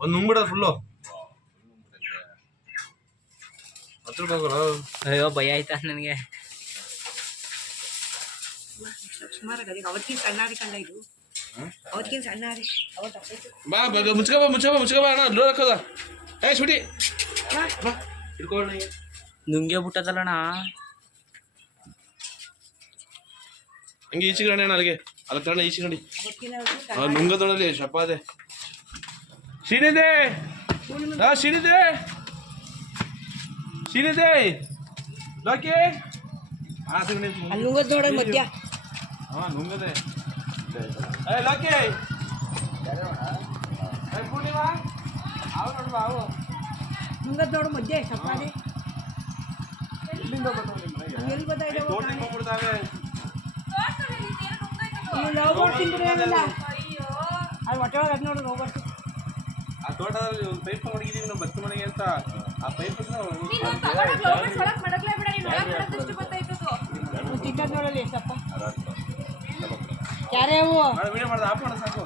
ಒಂದ್ ನುಂಗ್ಬಿಡ ಫುಲ್ಲು ಹತ್ರ ಅಯ್ಯೋ ಭಯ ಆಯ್ತಾ ನನಗೆ? ಸುಮಾರಾಗಿ ಅದಕ್ಕೆ ಅವತ್ತಿನ ಸಣ್ಣ ಕಂಡ ಇದು. ಅವತ್ತಿನ ಸಣ್ಣ ಅವತ್ತು ಬಾ ಬಾ ಮುಚ್ಕ ಬಾ ಮುಚ್ಕ ಬಾ ಮುಚ್ಕ ಬಾ ಅಣ್ಣ ಲೋರ್ ಹಾಕೋದ. ಏ ಶುಟಿ ಬಾ. ನುಂಗೆ ಬಿಟ್ಟದಲ್ಲಣ್ಣ ಹಂಗೆ ಈಚೆಗಡೆ ಅಣ್ಣ ಅಲ್ಲಿಗೆ. ಅಲ್ಲಿ ತಗೊಂಡ ಈಚೆಗಡಿ ನುಂಗದೊಳಲಿ ಶಪಾದೆ. ಶೀನಿದೆ ಆ ಶೀನಿದೆ ಶೀನಿದೆ ಲೋಕಿ. ನುಂಗದ್ ನೋಡ ಮಧ್ಯ. ಹಾ ನುಂಗದೆ. ಏ ಲೋಕಿ. ಪೂರ್ಣಿಮಾ? ಅವು ನೋಡ್ಬಾ ಅವು ನುಂಗದ್ ನೋಡು ಮಧ್ಯ ಸಪ್ಪಾಡಿ ಎಲ್ಲಿ ಬರ್ತಾ ತೋಟಕ್ಕೆ ಹೋಗ್ಬಿಡ್ತಾವೆ. ಲವ್ ಬರ್ತೀನಿ ಅಲ್ಲಿ ಹೊಟ್ಟೆ ಒಳಗೆ ಅದು ನೋಡು ನೋವು ಬರ್ತೀನಿ ಆ ತೋಟದಲ್ಲಿ ಒಂದು ಪೈಪ್ ಮಡಗಿದೀವಿ ನಾವು ಬತ್ತು ಮನೆಗೆ ಅಂತ. ಆ ಪೈಪ್ ಯಾರ್ಯಾವು ವಿಡಿಯೋ ಮಾಡ್ದೆ ಆಫ್ ಮಾಡ ಸಾಕು.